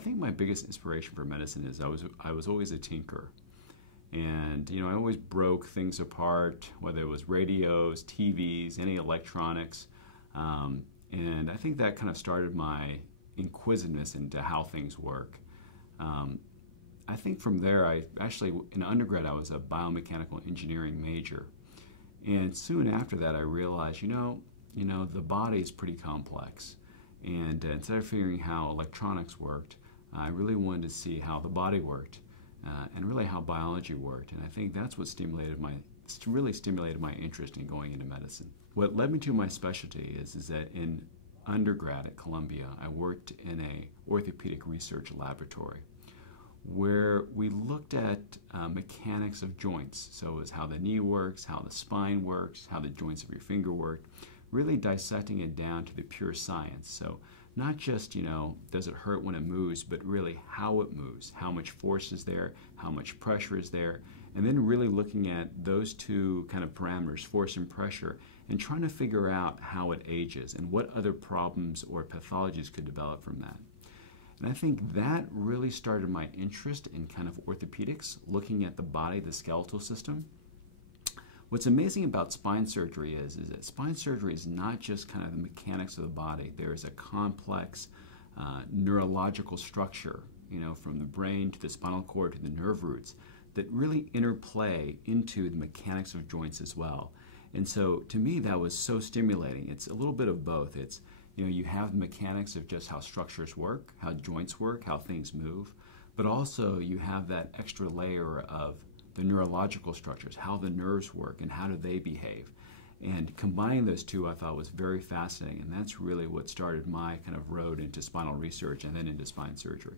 I think my biggest inspiration for medicine is I was always a tinker. And I always broke things apart, whether it was radios, TVs, any electronics. And I think that kind of started my inquisitiveness into how things work. Um, I think from there, I actually, in undergrad, I was a biomechanical engineering major. And soon after that, I realized, the body is pretty complex. And instead of figuring how electronics worked, I really wanted to see how the body worked, and really how biology worked. And I think that's what really stimulated my interest in going into medicine. What led me to my specialty is that in undergrad at Columbia, I worked in a orthopedic research laboratory where we looked at mechanics of joints. So it was how the knee works, how the spine works, how the joints of your finger work, really dissecting it down to the pure science. So not just, does it hurt when it moves, but really how it moves, how much force is there, how much pressure is there, and then really looking at those two kind of parameters, force and pressure, and trying to figure out how it ages and what other problems or pathologies could develop from that. And I think that really started my interest in kind of orthopedics, looking at the body, the skeletal system. What's amazing about spine surgery is that spine surgery is not just kind of the mechanics of the body. There is a complex neurological structure, from the brain to the spinal cord to the nerve roots that really interplay into the mechanics of joints as well. And so to me, that was so stimulating. It's a little bit of both. It's, you have the mechanics of just how structures work, how joints work, how things move, but also you have that extra layer of the neurological structures, how the nerves work and how do they behave. And combining those two I thought was very fascinating, and that's really what started my kind of road into spinal research and then into spine surgery.